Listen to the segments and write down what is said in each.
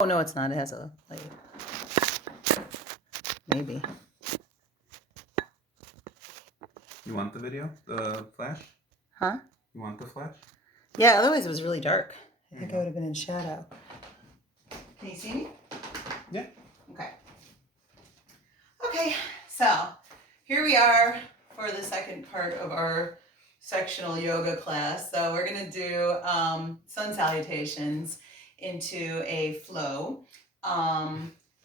Oh, no, it's not. It has a light. Maybe. You want the video? The flash? Huh? You want the flash? Yeah, otherwise it was really dark. I think I would have been in shadow. Can you see me? Yeah. Okay. Okay, so here we are for the second part of our sectional yoga class. So we're going to do sun salutations into a flow.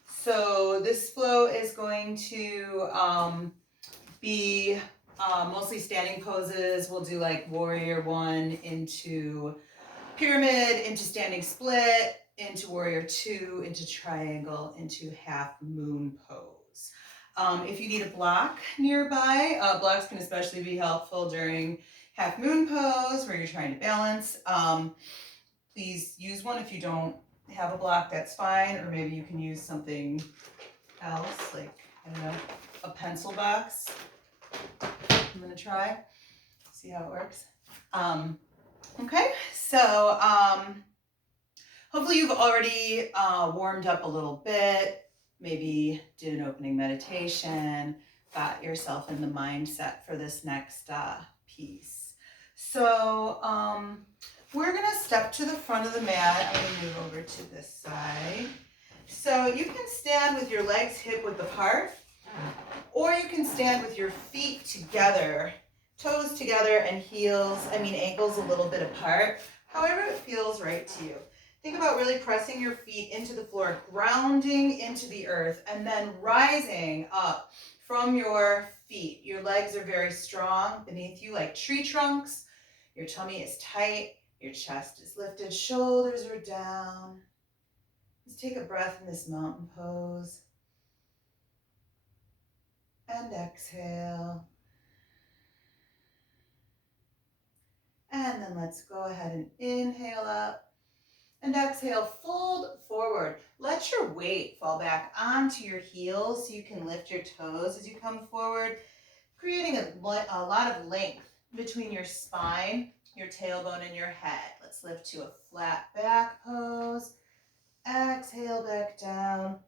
So this flow is going to be mostly standing poses. We'll do like warrior one into pyramid, into standing split, into warrior two, into triangle, into half moon pose. If you need a block nearby, blocks can especially be helpful during half moon pose where you're trying to balance. Please use one. If you don't have a block, that's fine. Or maybe you can use something else, like, I don't know, a pencil box. I'm gonna try, see how it works. Okay, so hopefully you've already warmed up a little bit, maybe did an opening meditation, got yourself in the mindset for this next piece. So we're gonna step to the front of the mat. I'm gonna move over to this side. So you can stand with your legs hip width apart, or you can stand with your feet together, toes together and ankles a little bit apart, however it feels right to you. Think about really pressing your feet into the floor, grounding into the earth, and then rising up from your feet. Your legs are very strong beneath you like tree trunks. Your tummy is tight, your chest is lifted, shoulders are down. Just take a breath in this mountain pose. And exhale. And then let's go ahead and inhale up and exhale, fold forward. Let your weight fall back onto your heels so you can lift your toes as you come forward, creating a lot of length between your spine, your tailbone, and your head. Let's lift to a flat back pose. Exhale back down.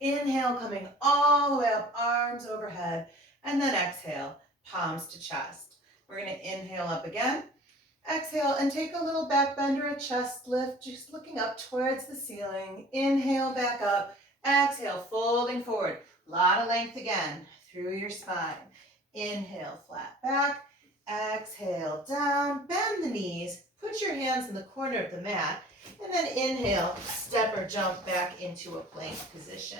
Inhale, coming all the way up, arms overhead, and then exhale, palms to chest. We're going to inhale up again. Exhale and take a little back bend or a chest lift, just looking up towards the ceiling. Inhale back up. Exhale, folding forward. A lot of length again through your spine. Inhale, flat back. Exhale, down. Bend the knees. Put your hands in the corner of the mat. And then inhale, step or jump back into a plank position.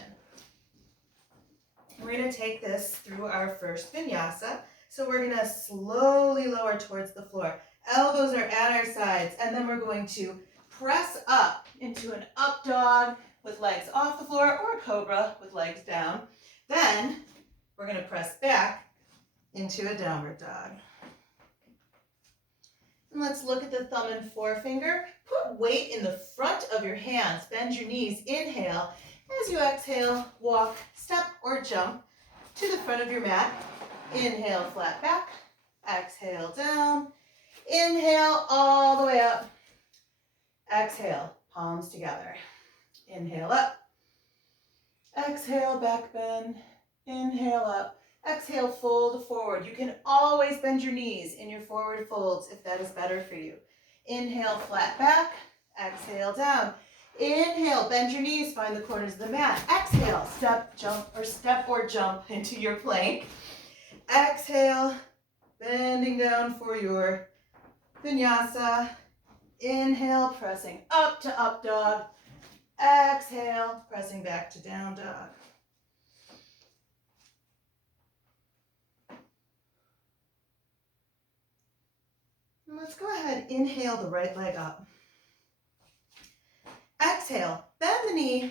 We're going to take this through our first vinyasa. So we're going to slowly lower towards the floor. Elbows are at our sides, and then we're going to press up into an up dog with legs off the floor, or a cobra with legs down. Then we're going to press back into a downward dog. And let's look at the thumb and forefinger. Put weight in the front of your hands. Bend your knees. Inhale. As you exhale, walk, step, or jump to the front of your mat. Inhale, flat back. Exhale, down. Inhale all the way up. Exhale, palms together. Inhale up. Exhale, back bend. Inhale up. Exhale, fold forward. You can always bend your knees in your forward folds if that is better for you. Inhale, flat back. Exhale, down. Inhale, bend your knees, find the corners of the mat. Exhale, step or jump into your plank. Exhale, bending down for your vinyasa. Inhale, pressing up to up dog. Exhale, pressing back to down dog. And let's go ahead, inhale the right leg up. Exhale, bend the knee,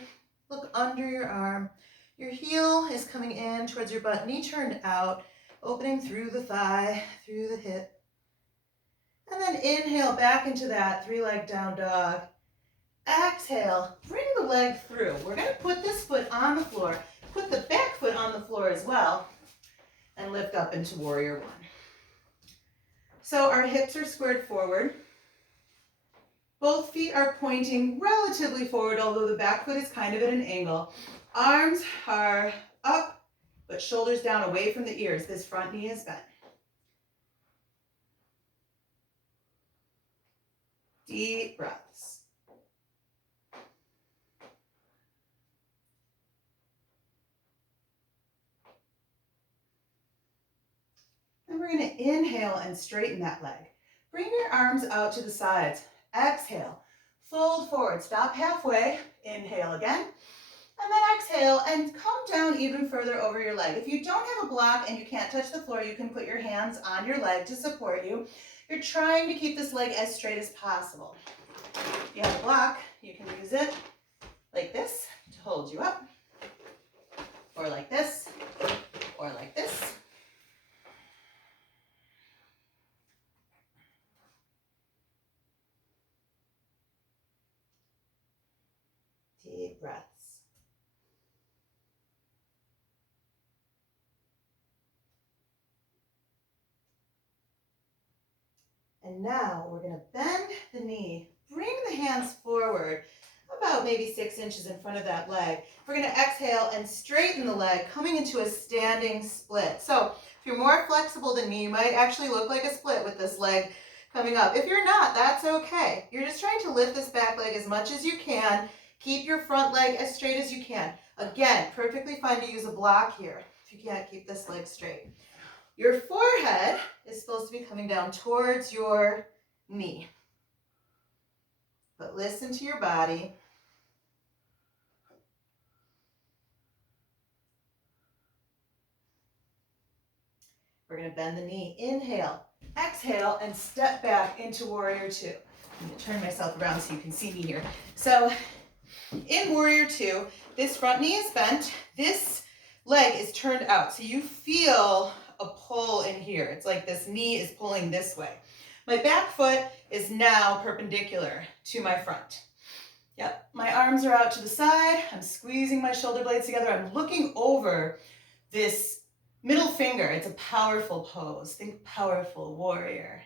look under your arm. Your heel is coming in towards your butt, knee turned out, opening through the thigh, through the hip. And then inhale back into that three-leg down dog. Exhale, bring the leg through. We're going to put this foot on the floor, put the back foot on the floor as well, and lift up into warrior one. So our hips are squared forward. Both feet are pointing relatively forward, although the back foot is kind of at an angle. Arms are up, but shoulders down away from the ears. This front knee is bent. Deep breaths. Then we're going to inhale and straighten that leg. Bring your arms out to the sides. Exhale, fold forward, stop halfway, inhale again, and then exhale and come down even further over your leg. If you don't have a block and you can't touch the floor, you can put your hands on your leg to support you. You're trying to keep this leg as straight as possible. If you have a block, you can use it like this to hold you up, or like this, or like this. Deep breaths. And now we're going to bend the knee, bring the hands forward about maybe 6 inches in front of that leg. We're going to exhale and straighten the leg, coming into a standing split. So if you're more flexible than me, you might actually look like a split with this leg coming up. If you're not, that's okay. You're just trying to lift this back leg as much as you can. Keep your front leg as straight as you can. Again, perfectly fine to use a block here if you can't keep this leg straight. Your forehead is supposed to be coming down towards your knee. But listen to your body. We're going to bend the knee. Inhale, exhale, and step back into Warrior Two. I'm going to turn myself around so you can see me here. So in Warrior Two, this front knee is bent. This leg is turned out. So you feel a pull in here. It's like this knee is pulling this way. My back foot is now perpendicular to my front. Yep, my arms are out to the side. I'm squeezing my shoulder blades together. I'm looking over this middle finger. It's a powerful pose. Think powerful warrior.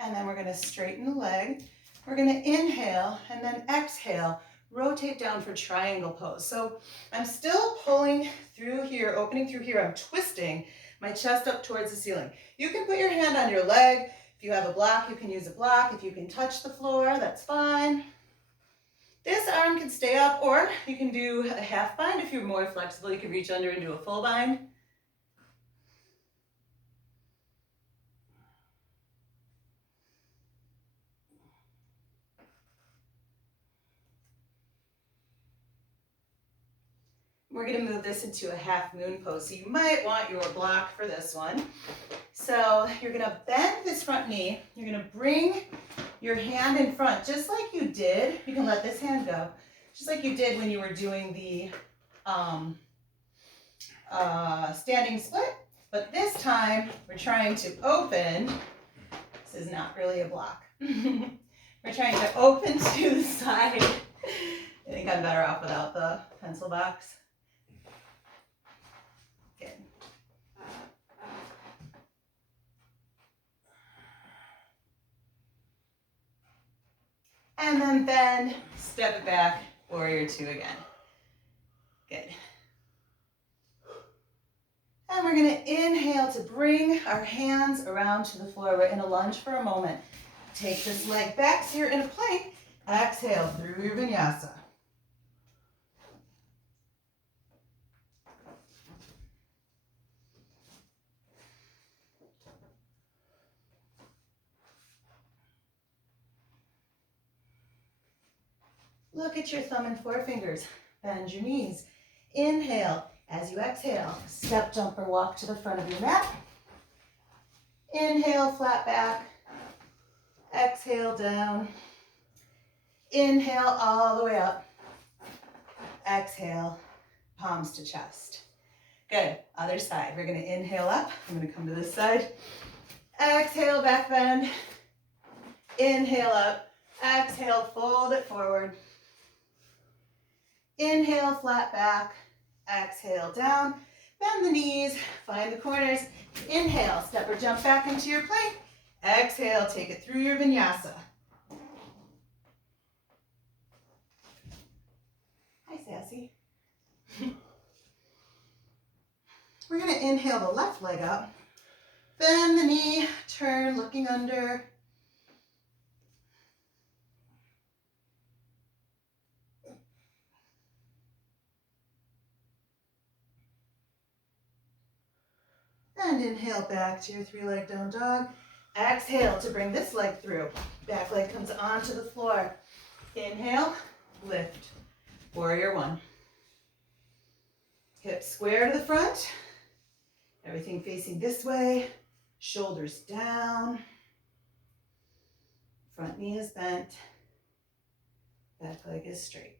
And then we're going to straighten the leg. We're going to inhale and then exhale. Rotate down for triangle pose. So I'm still pulling through here, opening through here. I'm twisting my chest up towards the ceiling. You can put your hand on your leg. If you have a block, you can use a block. If you can touch the floor, that's fine. This arm can stay up, or you can do a half bind. If you're more flexible, you can reach under and do a full bind. We're going to move this into a half moon pose. So you might want your block for this one. So you're going to bend this front knee. You're going to bring your hand in front, just like you did. You can let this hand go. Just like you did when you were doing the standing split. But this time, we're trying to open. This is not really a block. We're trying to open to the side. I think I'm better off without the pencil box. Good. And then bend, step it back, Warrior Two again. Good. And we're going to inhale to bring our hands around to the floor. We're in a lunge for a moment. Take this leg back so you're in a plank. Exhale through your Vinyasa. Look at your thumb and forefingers. Bend your knees. Inhale. As you exhale, step, jump, or walk to the front of your mat. Inhale, flat back. Exhale, down. Inhale, all the way up. Exhale, palms to chest. Good. Other side. We're going to inhale up. I'm going to come to this side. Exhale, back bend. Inhale up. Exhale, fold it forward. Inhale, flat back. Exhale down, bend the knees, find the corners. Inhale, step or jump back into your plank. Exhale, take it through your vinyasa. Hi, Sassy. We're gonna inhale the left leg up. Bend the knee, turn, looking under. And inhale back to your three-leg down dog. Exhale to bring this leg through. Back leg comes onto the floor. Inhale, lift. Warrior one. Hips square to the front. Everything facing this way. Shoulders down. Front knee is bent. Back leg is straight.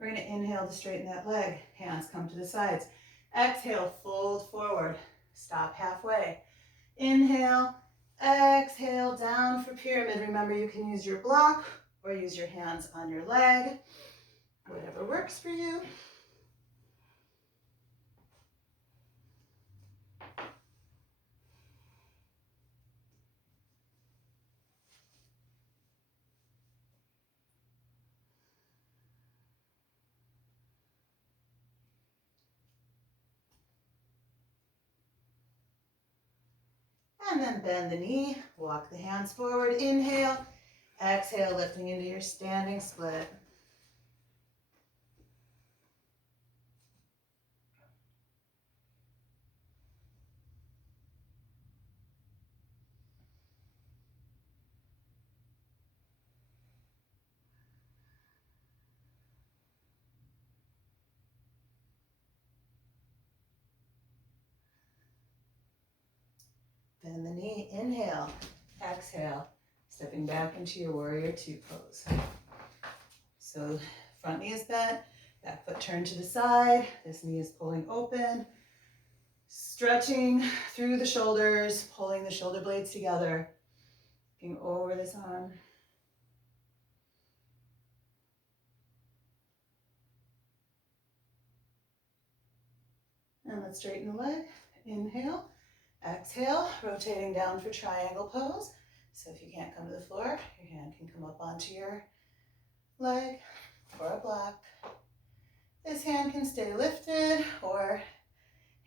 We're going to inhale to straighten that leg. Hands come to the sides. Exhale, fold forward. Stop halfway. Inhale, exhale, down for pyramid. Remember, you can use your block or use your hands on your leg. Whatever works for you. And then bend the knee, walk the hands forward, inhale, exhale, lifting into your standing split. Bend the knee, inhale, exhale, stepping back into your warrior two pose. So front knee is bent, back foot turned to the side, this knee is pulling open, stretching through the shoulders, pulling the shoulder blades together, looking over this arm. And let's straighten the leg, inhale. Exhale, rotating down for triangle pose. So if you can't come to the floor, your hand can come up onto your leg or a block. This hand can stay lifted or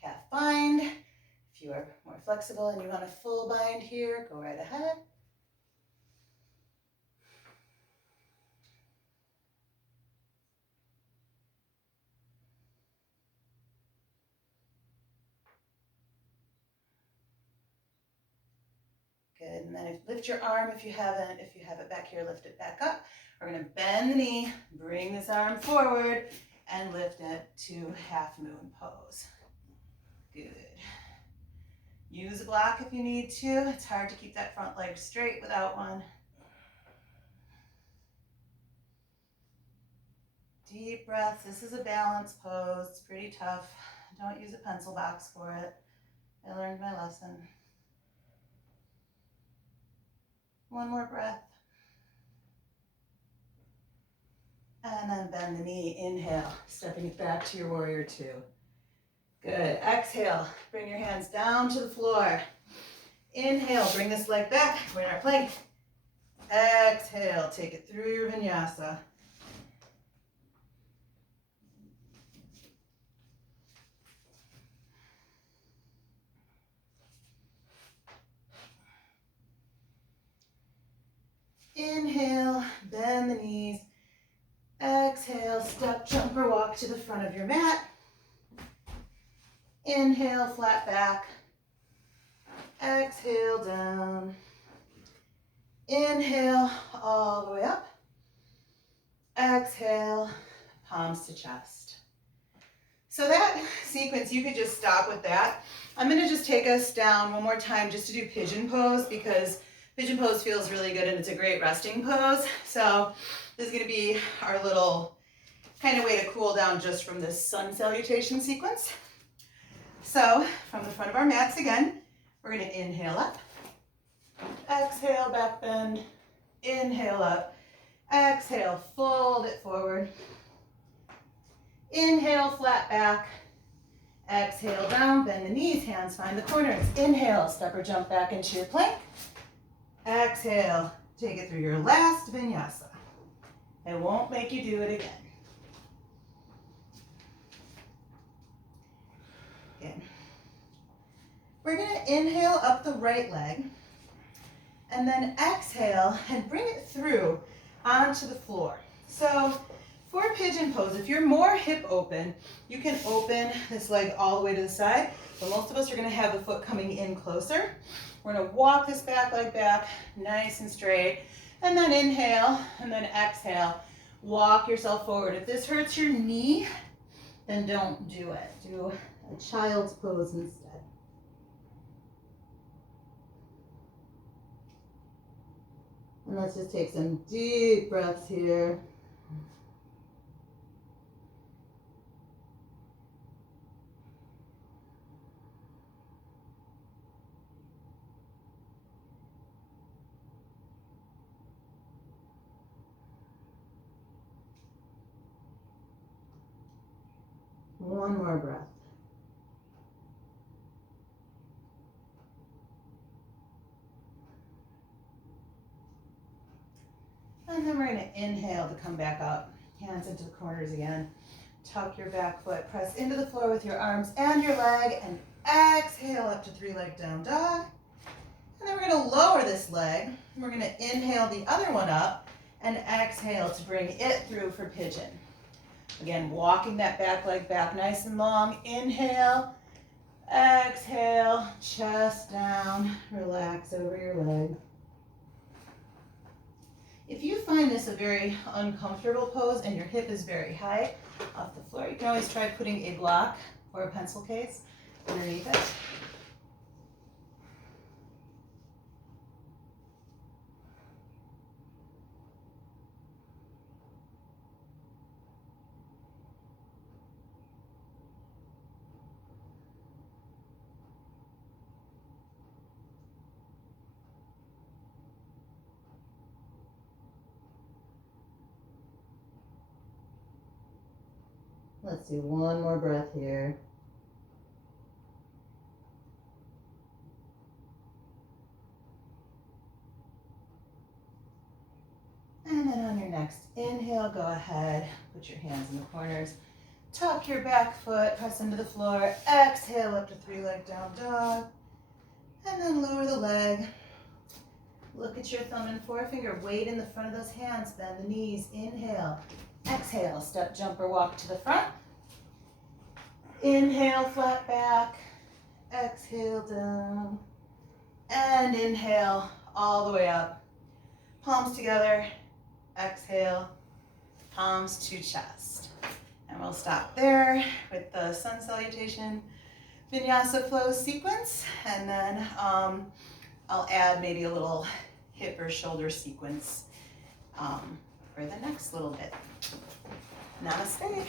half bind. If you are more flexible and you want a full bind here, go right ahead. Good, and then lift your arm if you haven't. If you have it back here, lift it back up. We're gonna bend the knee, bring this arm forward, and lift it to half moon pose. Good. Use a block if you need to. It's hard to keep that front leg straight without one. Deep breaths. This is a balance pose. It's pretty tough. Don't use a pencil box for it. I learned my lesson. One more breath. And then bend the knee. Inhale, stepping it back to your warrior two. Good. Exhale, bring your hands down to the floor. Inhale, bring this leg back. We're in our plank. Exhale, take it through your vinyasa. Inhale, bend the knees. Exhale, step, jump, or walk to the front of your mat. Inhale, flat back. Exhale, down. Inhale, all the way up. Exhale, palms to chest. So that sequence, you could just stop with that. I'm gonna just take us down one more time just to do pigeon pose, because pigeon pose feels really good and it's a great resting pose. So this is gonna be our little kind of way to cool down just from this sun salutation sequence. So from the front of our mats again, we're gonna inhale up. Exhale, back bend. Inhale up. Exhale, fold it forward. Inhale, flat back. Exhale, down, bend the knees, hands find the corners. Inhale, step or jump back into your plank. Exhale, take it through your last vinyasa. It won't make you do it again. Again. We're gonna inhale up the right leg, and then exhale and bring it through onto the floor. So for pigeon pose, if you're more hip open, you can open this leg all the way to the side, but most of us are gonna have the foot coming in closer. We're gonna walk this back leg back, nice and straight, and then inhale, and then exhale. Walk yourself forward. If this hurts your knee, then don't do it. Do a child's pose instead. And let's just take some deep breaths here. One more breath. And then we're going to inhale to come back up. Hands into the corners again. Tuck your back foot. Press into the floor with your arms and your leg. And exhale up to three-leg down dog. And then we're going to lower this leg. We're going to inhale the other one up. And exhale to bring it through for pigeon. Again, walking that back leg back nice and long. Inhale. Exhale. Chest down. Relax over your leg. If you find this a very uncomfortable pose and your hip is very high off the floor, you can always try putting a block or a pencil case underneath it. Let's do one more breath here. And then on your next inhale, go ahead, put your hands in the corners, tuck your back foot, press into the floor, exhale up to three-leg down dog, and then lower the leg. Look at your thumb and forefinger, weight in the front of those hands, bend the knees, inhale. Exhale, step, jump, or walk to the front. Inhale, flat back. Exhale, down. And inhale, all the way up. Palms together. Exhale, palms to chest. And we'll stop there with the sun salutation vinyasa flow sequence. And then I'll add maybe a little hip or shoulder sequence for the next little bit. Namaste.